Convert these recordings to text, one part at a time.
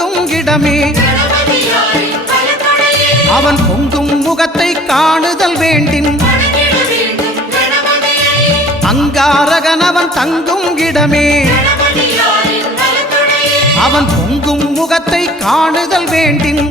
அங்காரகனவன் தங்கும் இடமே. அவன் பொங்கும் முகத்தை காணுதல் வேண்டின். அங்காரகன் அவன் தங்கும் இடமே. அவன் பொங்கும் முகத்தை காணுதல் வேண்டின்.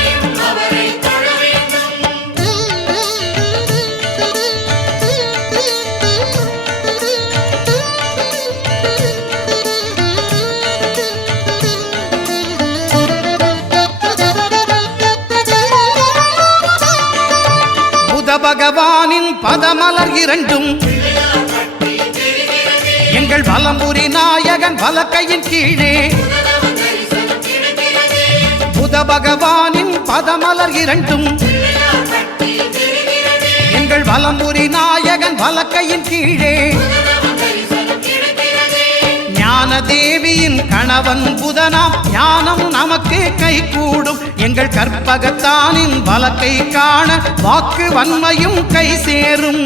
இரண்டும். எங்கள் வலம்புரி நாயகன் வலக்கையின் கீழே. புத பகவானின் பதமலர் இரண்டும். எங்கள் வலம்புரி நாயகன் வலக்கையின் கீழே. ஞான தேவியின் கணவன் புதனாம் ஞானம் நமக்கு கைகூடும் எங்கள் கற்பகத்தானின் வழக்கை காண வாக்கு வன்மையும் கை சேரும்.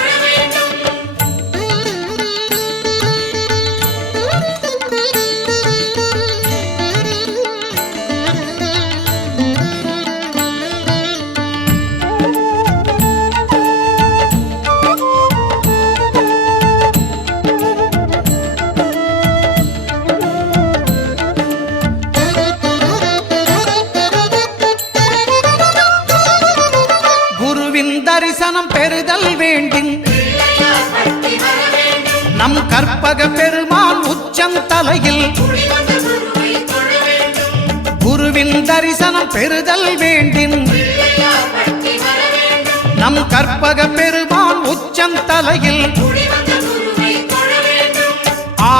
வருதல் வேண்டும். நம் கற்பக பெருமான் உச்சந்தலையில் குருவின் தரிசனம் பெறுதல் வேண்டும். நம் கற்பக பெருமான் உச்சந்தலையில்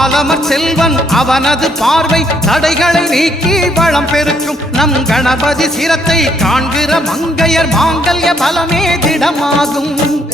பாலமர் செல்வன் அவனது பார்வை தடைகளை நீக்கி வளம் பெருக்கும். நம் கணபதி சிரத்தை காண்கிற மங்கையர் மாங்கல்ய பலமே திடமாகும்.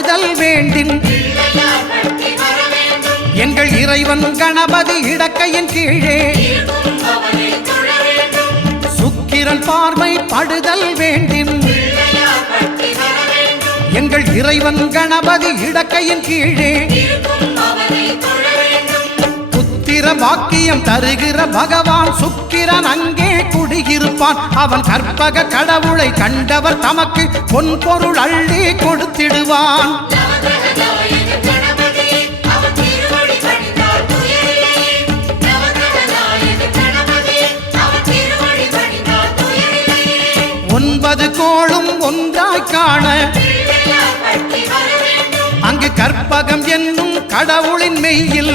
பார்வை வேண்டின் வேண்டும் எங்கள் இறைவன் கணபதி இடக்கையின் கீழே. சுக்கிரன் பார்வை படுதல் வேண்டின் வேண்டும் எங்கள் இறைவன் கணபதி இடக்கையின் கீழே. புத்திர வாக்கியம் தருகிற பகவான் சுக்கிரன் அங்கே இருப்பான் அவன் கற்பக கடவுளை கண்டவர் தமக்கு பொன் பொருள் அள்ளி கொடுத்திடுவான். ஒன்பது கோளும் ஒன்றாய் காண. அங்கு கற்பகம் என்னும் கடவுளின் மெய்யில்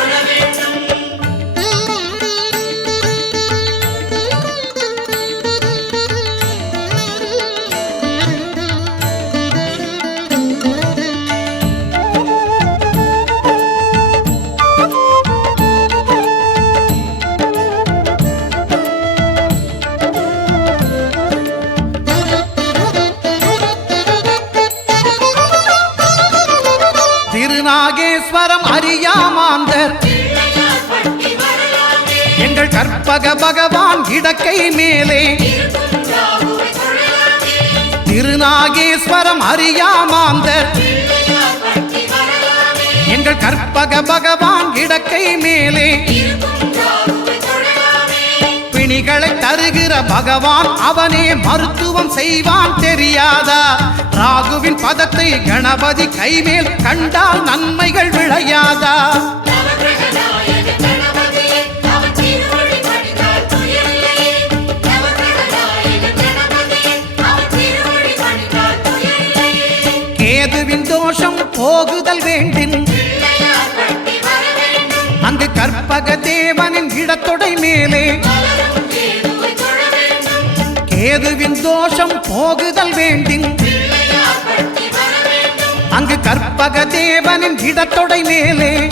திருநாகேஸ்வரம் அறியாமாந்தர் எங்கள் கற்பக பகவான் இடக்கை மேலே. திருநாகேஸ்வரம் அறியாமாந்தர். எங்கள் கற்பக பகவான் இடக்கை மேலே. பிணிகளை தருகிற பகவான் அவனே மருத்துவம் செய்வான் தெரியாதா? ராகுவின் பதத்தை கணபதி கைமேல் கண்டால் நன்மைகள் விளையாதா? கேதுவின் தோஷம் போகுதல் வேண்டின் வேண்டும் அங்கு கற்பக தேவனின் இடத்தொடை மேலே. கேதுவின் தோஷம் போகுதல் வேண்டின் கற்பக தேவனின் இடத்தொடை மேலே.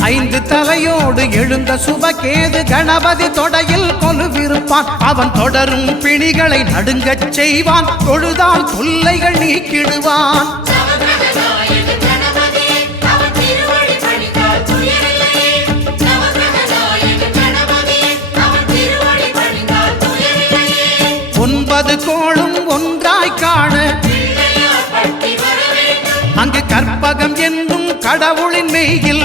ஐந்து தலையோடு எழுந்த சுபகேது கணபதி தொடையில் கொலுவிருப்பான். அவன் தொடரும் பிணிகளை நடுங்கச் செய்வான். தொழுதால் தொல்லைகள் நீக்கிடுவான். ஒன்பது கோ உலகம் என்றும் கடவுளின் மெய்யில்